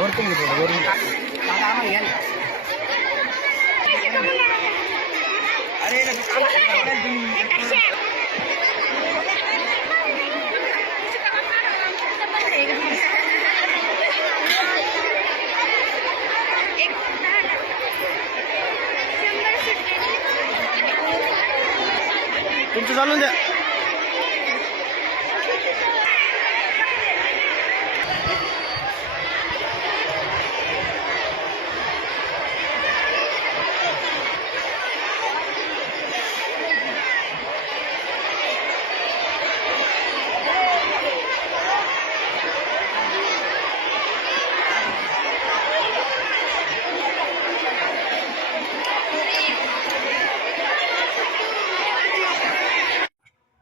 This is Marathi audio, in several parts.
वरतून घेतो वरून तुमचं चालून द्या.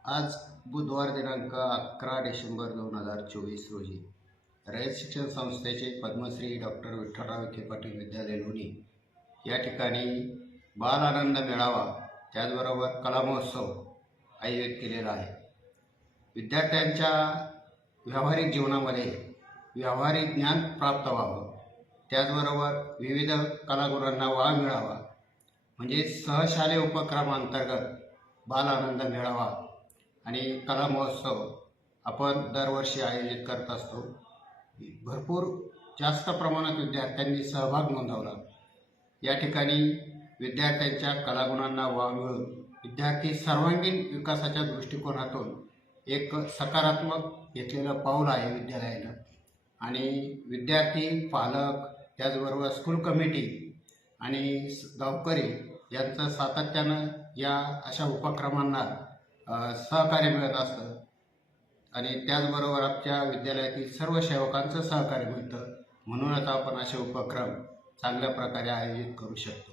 आज बुधवार दिनांक 11 डिसेंबर 2024 रोजी रयत शिक्षण संस्थेचे पद्मश्री डॉक्टर विठ्ठलराव विखे पाटील विद्यालय लोणी या ठिकाणी बाल आनंद मेळावा त्याचबरोबर कला महोत्सव आयोजित केलेला आहे. विद्यार्थ्यांच्या व्यावहारिक जीवनामध्ये व्यावहारिक ज्ञान प्राप्त व्हावं, त्याचबरोबर विविध कलागुणांना वाव मिळावा म्हणजे सहशालेय उपक्रमांतर्गत बाल आनंद मेळावा आणि कला महोत्सव आपण दरवर्षी आयोजित करत असतो. भरपूर जास्त प्रमाणात विद्यार्थ्यांनी सहभाग नोंदवला. या ठिकाणी विद्यार्थ्यांच्या कलागुणांना वाव मिळून विद्यार्थी सर्वांगीण विकासाच्या दृष्टिकोनातून एक सकारात्मक घेतलेलं पाऊल आहे विद्यालयानं. आणि विद्यार्थी, पालक, त्याचबरोबर स्कूल कमिटी आणि गावकरी यांचं सातत्यानं या अशा उपक्रमांना सहकार्य मिळत असतं आणि त्याचबरोबर आमच्या विद्यालयातील सर्व सेवकांचं सहकार्य मिळतं. म्हणूनच आपण असे उपक्रम चांगल्या प्रकारे आयोजित करू शकतो.